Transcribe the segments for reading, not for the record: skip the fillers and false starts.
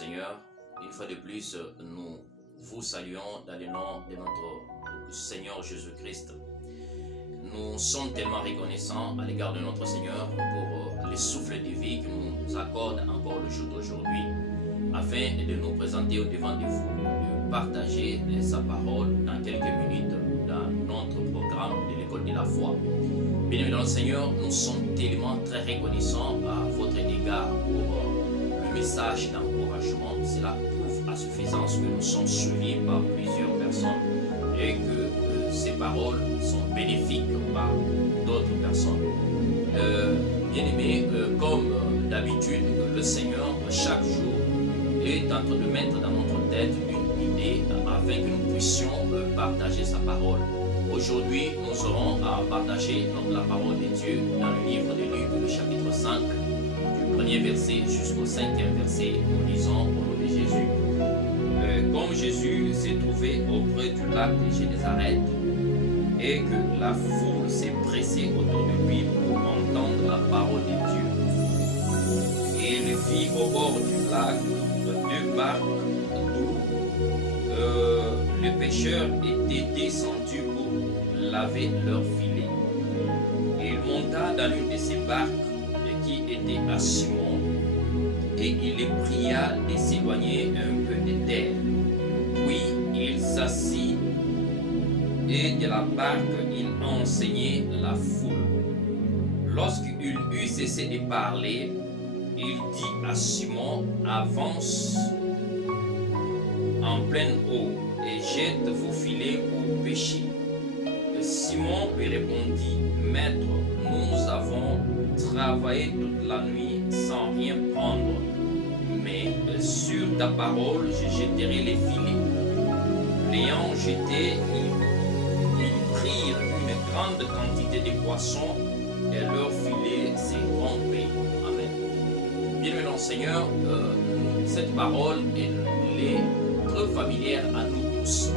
Seigneur, une fois de plus, nous vous saluons dans le nom de notre Seigneur Jésus-Christ. Nous sommes tellement reconnaissants à l'égard de notre Seigneur pour les souffles de vie qu'il nous accorde encore le jour d'aujourd'hui, afin de nous présenter au devant de vous, de partager sa parole dans quelques minutes dans notre programme de l'école de la foi. Bien-aimés dans le Seigneur, nous sommes tellement très reconnaissants à votre égard pour le message d'encouragement. Cela prouve à suffisance que nous sommes suivis par plusieurs personnes et que ces paroles sont bénéfiques par d'autres personnes. Bien-aimés, comme d'habitude, le Seigneur, chaque jour, est en train de mettre dans notre tête une idée afin que nous puissions partager sa parole. Aujourd'hui, nous aurons à partager la parole de Dieu dans le livre de Luc, le chapitre 5, du premier verset jusqu'au 5e verset. Nous lisons au nom de Jésus. Comme Jésus s'est trouvé auprès du lac de Génézareth et que la foule s'est pressée autour de lui pour entendre la parole de Dieu, et il vit au bord du lac deux barques d'où les pêcheurs étaient descendus pour laver leurs filets. Il monta dans l'une de ces barques qui était à Simon et il les pria de s'éloigner un peu de terre. Puis il s'assit et de la barque il enseignait la foule. Lorsqu'il eut cessé de parler, il dit à Simon: avance en pleine eau et jette vos filets pour pêcher. Simon lui répondit: Maître, nous avons travaillé toute la nuit sans rien prendre, mais sur ta parole je jetterai les filets. L'ayant jeté, ils prirent une grande quantité de poissons et leur filet s'est rompé. Amen. Bien-aimés dans le Seigneur, cette parole est très familière à nous tous.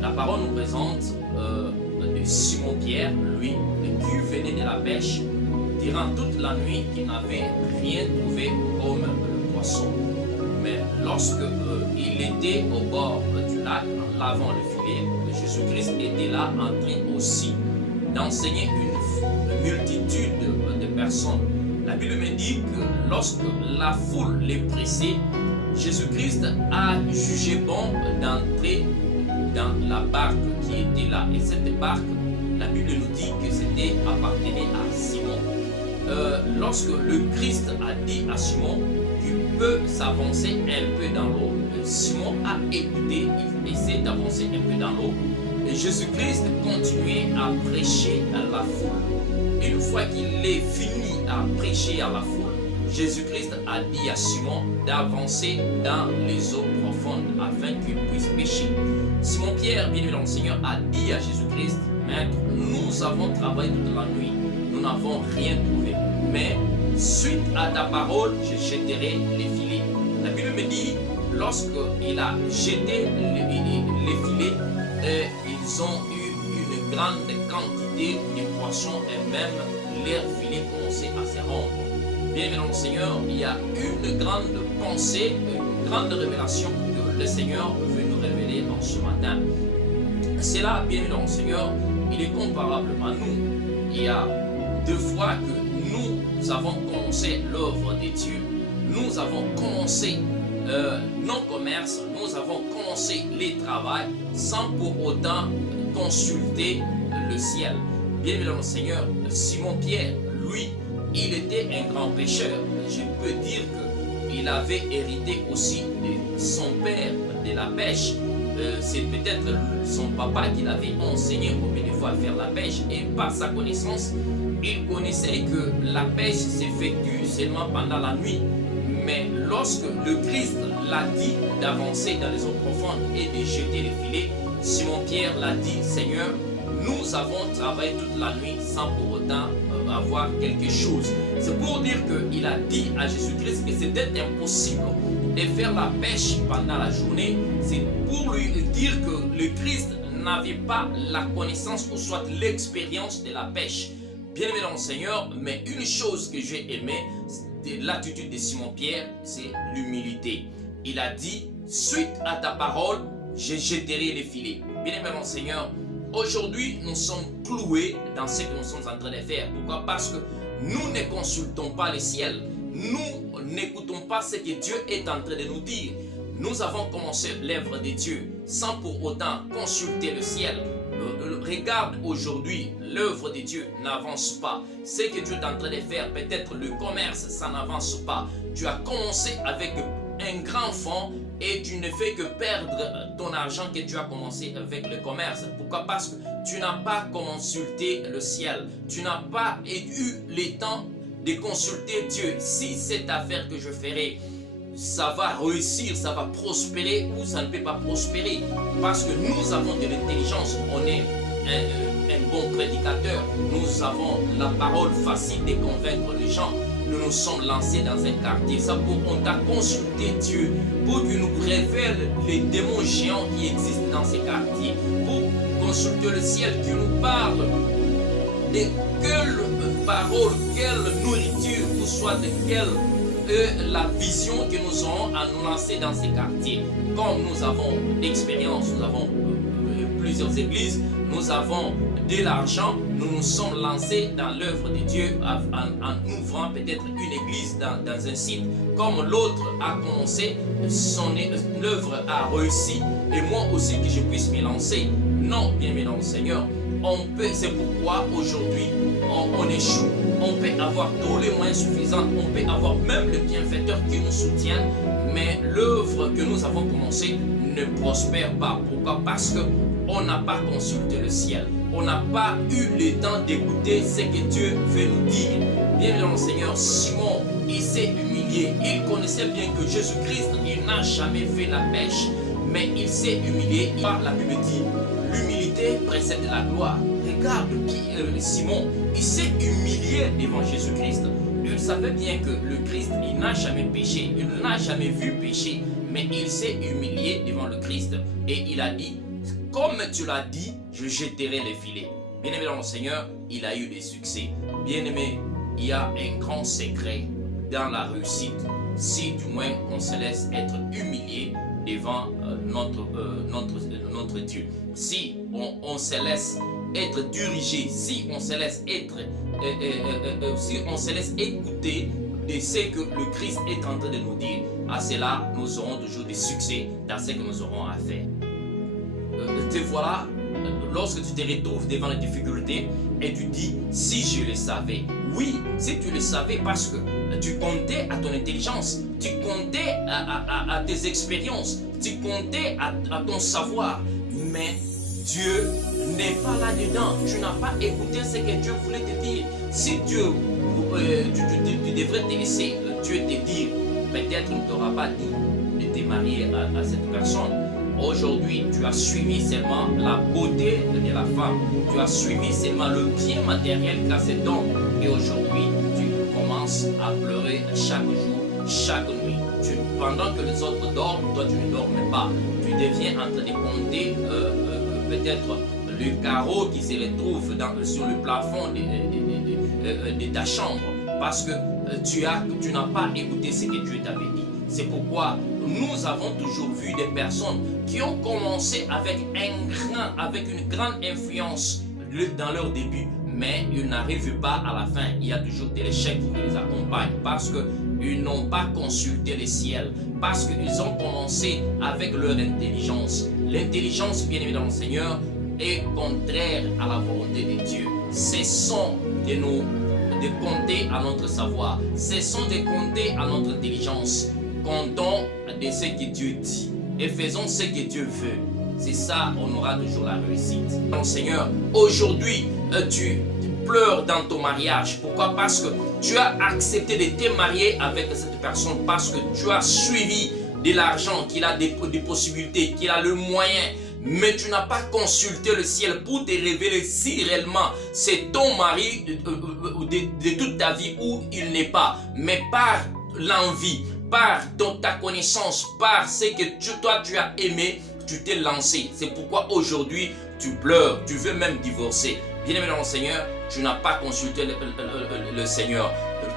La parole nous présente de Simon-Pierre, lui, qui venait de la pêche, durant toute la nuit, qui n'avait rien trouvé comme poisson. Mais lorsque il était au bord du lac, en lavant le filet, Jésus-Christ était là en train aussi d'enseigner une multitude de personnes. La Bible me dit que lorsque la foule les pressait, Jésus-Christ a jugé bon d'entrer dans la barque qui était là. Et cette barque, la Bible nous dit que c'était appartenait à Simon. Lorsque le Christ a dit à Simon qu'il peut s'avancer un peu dans l'eau, Simon a écouté, il essaie d'avancer un peu dans l'eau. Et Jésus-Christ continuait à prêcher à la foule. Une fois qu'il est fini à prêcher à la foule, Jésus-Christ a dit à Simon d'avancer dans les eaux profondes afin qu'il puisse pêcher. Simon-Pierre, bien-aimé dans le Seigneur, a dit à Jésus-Christ: Maître, nous avons travaillé toute la nuit, nous n'avons rien trouvé, mais suite à ta parole, je jetterai les filets. La Bible me dit, lorsqu'il a jeté les filets, ils ont eu une grande quantité de poissons et même leurs filets commençaient à se rompre. Bien-aimé dans le Seigneur, il y a une grande pensée, une grande révélation que le Seigneur veut nous révéler en ce matin. C'est là, bien-aimé dans le Seigneur, il est comparable à nous. Il y a deux fois que nous avons commencé l'œuvre de Dieu. Nous avons commencé nos commerces, nous avons commencé les travaux sans pour autant consulter le ciel. Bien-aimé dans le Seigneur, Simon-Pierre, lui, il était un grand pécheur. Je peux dire qu'il avait hérité aussi de son père de la pêche. C'est peut-être son papa qui l'avait enseigné combien de fois à faire la pêche. Et par sa connaissance, il connaissait que la pêche s'effectue seulement pendant la nuit. Mais lorsque le Christ l'a dit d'avancer dans les eaux profondes et de jeter les filets, Simon-Pierre l'a dit: Seigneur, nous avons travaillé toute la nuit sans pour autant avoir quelque chose. C'est pour dire qu'il a dit à Jésus-Christ que c'était impossible de faire la pêche pendant la journée. C'est pour lui dire que le Christ n'avait pas la connaissance ou soit l'expérience de la pêche. Bien-aimé dans le Seigneur, mais une chose que j'ai aimé de l'attitude de Simon-Pierre, c'est l'humilité. il a dit, suite à ta parole, je jetterai les filets. Bien-aimé mon Seigneur, aujourd'hui, nous sommes cloués dans ce que nous sommes en train de faire. Pourquoi? Parce que nous ne consultons pas le ciel. Nous n'écoutons pas ce que Dieu est en train de nous dire. Nous avons commencé l'œuvre de Dieu sans pour autant consulter le ciel. Regarde aujourd'hui, l'œuvre de Dieu n'avance pas. Ce que Dieu est en train de faire, peut-être le commerce, ça n'avance pas. Tu as commencé avec un grand fonds et tu ne fais que perdre ton argent que tu as commencé avec le commerce. Pourquoi? Parce que tu n'as pas consulté le ciel. Tu n'as pas eu le temps de consulter Dieu. Si cette affaire que je ferai, ça va réussir, ça va prospérer ou ça ne peut pas prospérer. Parce que nous avons de l'intelligence. On est un bon prédicateur. Nous avons la parole facile de convaincre les gens. Nous nous sommes lancés dans un quartier. Ça pour on t'a consulté Dieu pour qu'il nous révèle les démons géants qui existent dans ces quartiers. Pour consulter le ciel qui nous parle de quelle parole, quelle nourriture, ou soit de quelle la vision que nous aurons à nous lancer dans ces quartiers. Comme nous avons d'expérience, nous avons plusieurs églises, nous avons de l'argent, nous nous sommes lancés dans l'œuvre de Dieu en ouvrant peut-être une église dans un site. Comme l'autre a commencé, son œuvre a réussi et moi aussi que je puisse me lancer. Non, bien-aimé dans le Seigneur, c'est pourquoi aujourd'hui on échoue. On peut avoir tous les moyens suffisants, on peut avoir même le bienfaiteur qui nous soutient, mais l'œuvre que nous avons commencée ne prospère pas. Pourquoi? Parce qu'on n'a pas consulté le ciel. On n'a pas eu le temps d'écouter ce que Dieu veut nous dire. Bien dans le Seigneur, Simon, il s'est humilié. Il connaissait bien que Jésus-Christ, il n'a jamais fait la pêche, mais il s'est humilié. La Bible dit, l'humilité précède la gloire. Regarde Simon, il s'est humilié devant Jésus-Christ. Il savait bien que le Christ, il n'a jamais péché, il n'a jamais vu pécher, mais il s'est humilié devant le Christ. Et il a dit, comme tu l'as dit, je jetterai les filets. Bien-aimé dans le Seigneur, il a eu des succès. Bien-aimé, il y a un grand secret dans la réussite, si du moins on se laisse être humilié devant notre Dieu. Si on se laisse être dirigé, si on se laisse être, si on se laisse écouter de ce que le Christ est en train de nous dire, à cela nous aurons toujours des succès dans ce que nous aurons à faire. Te voilà, lorsque tu te retrouves devant les difficultés et tu dis, si je le savais. Oui, si tu le savais parce que tu comptais à ton intelligence, tu comptais à tes expériences, tu comptais à ton savoir, mais Dieu n'est pas là-dedans. Tu n'as pas écouté ce que Dieu voulait te dire. Si Dieu, tu devrais te laisser Dieu te dire, peut-être il ne t'aura pas dit de te marier à cette personne. Aujourd'hui, tu as suivi seulement la beauté de la femme. Tu as suivi seulement le bien matériel qu'a cet homme. Et aujourd'hui, tu commences à pleurer chaque jour, chaque nuit. Pendant que les autres dorment, toi tu ne dormais pas. Tu deviens en train de compter peut-être le carreau qui se retrouve sur le plafond de ta chambre. Parce que tu n'as pas écouté ce que Dieu t'avait dit. C'est pourquoi nous avons toujours vu des personnes qui ont commencé avec une grande influence dans leur début, mais ils n'arrivent pas à la fin. Il y a toujours des échecs qui les accompagnent parce qu'ils n'ont pas consulté le ciel, parce qu'ils ont commencé avec leur intelligence. L'intelligence, bien évidemment, Seigneur, est contraire à la volonté de Dieu. Cessons de compter à notre savoir, cessons de compter à notre intelligence. Comptons de ce que Dieu dit et faisons ce que Dieu veut. C'est ça, on aura toujours la réussite. Donc, Seigneur, aujourd'hui, tu pleures dans ton mariage. Pourquoi? Parce que tu as accepté de te marier avec cette personne, parce que tu as suivi de l'argent, qu'il a des possibilités, qu'il a le moyen. Mais tu n'as pas consulté le ciel pour te révéler si réellement c'est ton mari de toute ta vie ou il n'est pas. Mais par l'envie, par ta connaissance, par ce que toi tu as aimé, tu t'es lancé. C'est pourquoi aujourd'hui tu pleures, tu veux même divorcer. Bien-aimé dans le Seigneur, tu n'as pas consulté le Seigneur.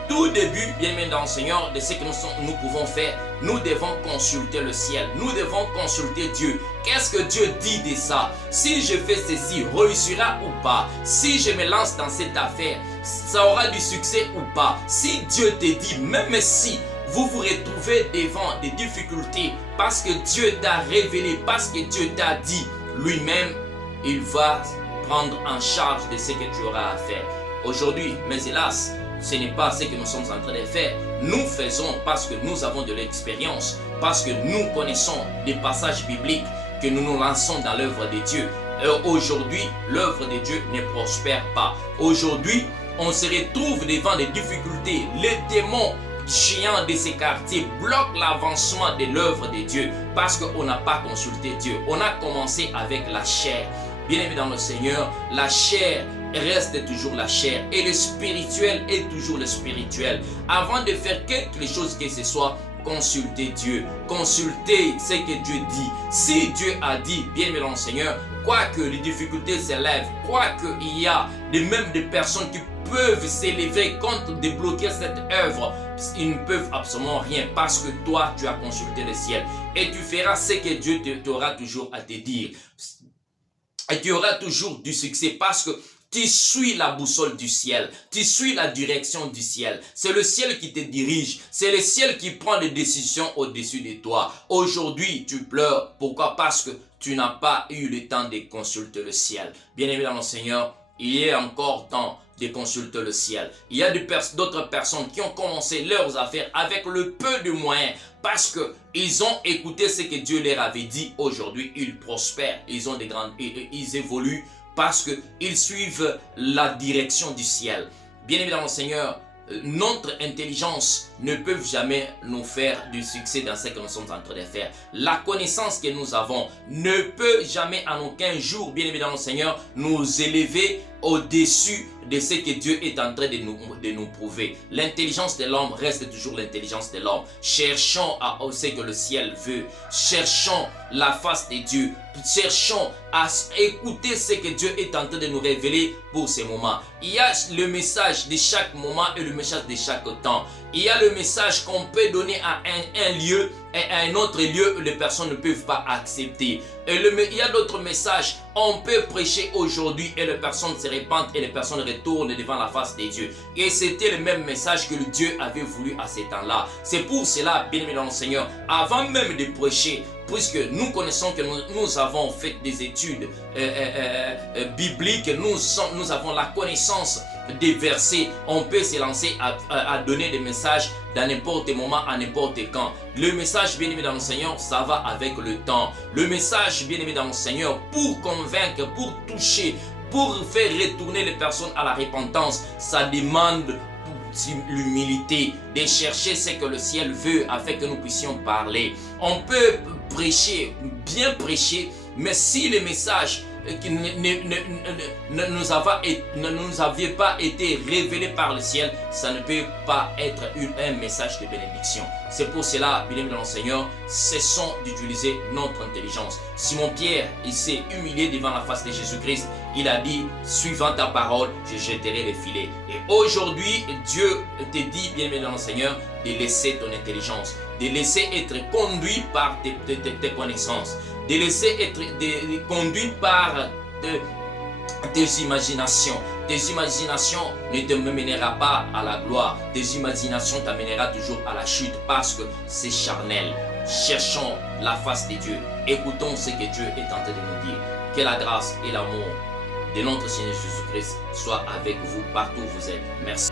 tout début, bien aimé dans le Seigneur, de ce que nous pouvons faire, nous devons consulter le ciel. Nous devons consulter Dieu. Qu'est-ce que Dieu dit de ça? Si je fais ceci, réussira ou pas? Si je me lance dans cette affaire, ça aura du succès ou pas? Si Dieu te dit, même si vous vous retrouvez devant des difficultés, parce que Dieu t'a révélé, parce que Dieu t'a dit, lui-même, il va prendre en charge de ce que tu auras à faire. Aujourd'hui, mais hélas, ce n'est pas ce que nous sommes en train de faire. Nous faisons parce que nous avons de l'expérience, parce que nous connaissons des passages bibliques, que nous nous lançons dans l'œuvre de Dieu. Et aujourd'hui, l'œuvre de Dieu ne prospère pas. Aujourd'hui, on se retrouve devant des difficultés. Les démons géants de ces quartiers bloquent l'avancement de l'œuvre de Dieu parce qu'on n'a pas consulté Dieu. On a commencé avec la chair. Bien aimé dans le Seigneur, la chair reste toujours la chair et le spirituel est toujours le spirituel. Avant de faire quelque chose que ce soit, consultez Dieu, consultez ce que Dieu dit. Si Dieu a dit, bien aimé dans le Seigneur, quoique les difficultés s'élèvent, quoique il y a même des personnes qui peuvent s'élever contre débloquer cette œuvre, ils ne peuvent absolument rien parce que toi tu as consulté le ciel et tu feras ce que Dieu t'aura toujours à te dire et tu auras toujours du succès parce que tu suis la boussole du ciel, tu suis la direction du ciel. C'est le ciel qui te dirige, c'est le ciel qui prend les décisions au-dessus de toi. Aujourd'hui, tu pleures. Pourquoi? Parce que tu n'as pas eu le temps de consulter le ciel. Bien aimé dans le Seigneur, il est encore temps de consulter le ciel. Il y a d'autres personnes qui ont commencé leurs affaires avec le peu de moyens parce qu'ils ont écouté ce que Dieu leur avait dit. Aujourd'hui, ils prospèrent, ils ont ils évoluent parce qu'ils suivent la direction du ciel. Bien évidemment, le Seigneur, notre intelligence ne peut jamais nous faire du succès dans ce que nous sommes en train de faire. La connaissance que nous avons ne peut jamais en aucun jour, bien évidemment, le Seigneur, nous élever au-dessus de ce que Dieu est en train de nous prouver. L'intelligence de l'homme reste toujours l'intelligence de l'homme. Cherchons à ce que le ciel veut. Cherchons la face de Dieu. Cherchons à écouter ce que Dieu est en train de nous révéler pour ces moments. Il y a le message de chaque moment et le message de chaque temps. Il y a le message qu'on peut donner à un lieu et à un autre lieu où les personnes ne peuvent pas accepter. Et il y a d'autres messages. On peut prêcher aujourd'hui et les personnes se répandent et les personnes retournent devant la face de Dieu. Et c'était le même message que le Dieu avait voulu à ces temps-là. C'est pour cela, bien aimé dans le Seigneur, avant même de prêcher, puisque nous connaissons que nous avons fait des études bibliques, nous avons la connaissance des versets, on peut se lancer à donner des messages dans n'importe moment, à n'importe quand. Le message bien aimé dans le Seigneur, ça va avec le temps. Le message bien aimé dans le Seigneur, pour convaincre, pour toucher, pour faire retourner les personnes à la repentance, ça demande l'humilité de chercher ce que le ciel veut afin que nous puissions parler. On peut prêcher, bien prêcher, mais si le message qui ne nous avait pas été révélé par le ciel, ça ne peut pas être un message de bénédiction. C'est pour cela, bien aimé dans le Seigneur, cessons d'utiliser notre intelligence. Simon-Pierre, il s'est humilié devant la face de Jésus-Christ. Il a dit, suivant ta parole, je jetterai les filets. Et aujourd'hui, Dieu te dit, bien aimé dans le Seigneur, de laisser ton intelligence, de laisser être conduit par tes connaissances, de laisser être conduit par tes imaginations. Tes imaginations ne te mèneront pas à la gloire. Tes imaginations t'amèneront toujours à la chute parce que c'est charnel. Cherchons la face de Dieu. Écoutons ce que Dieu est en train de nous dire. Que la grâce et l'amour de notre Seigneur Jésus-Christ soient avec vous partout où vous êtes. Merci.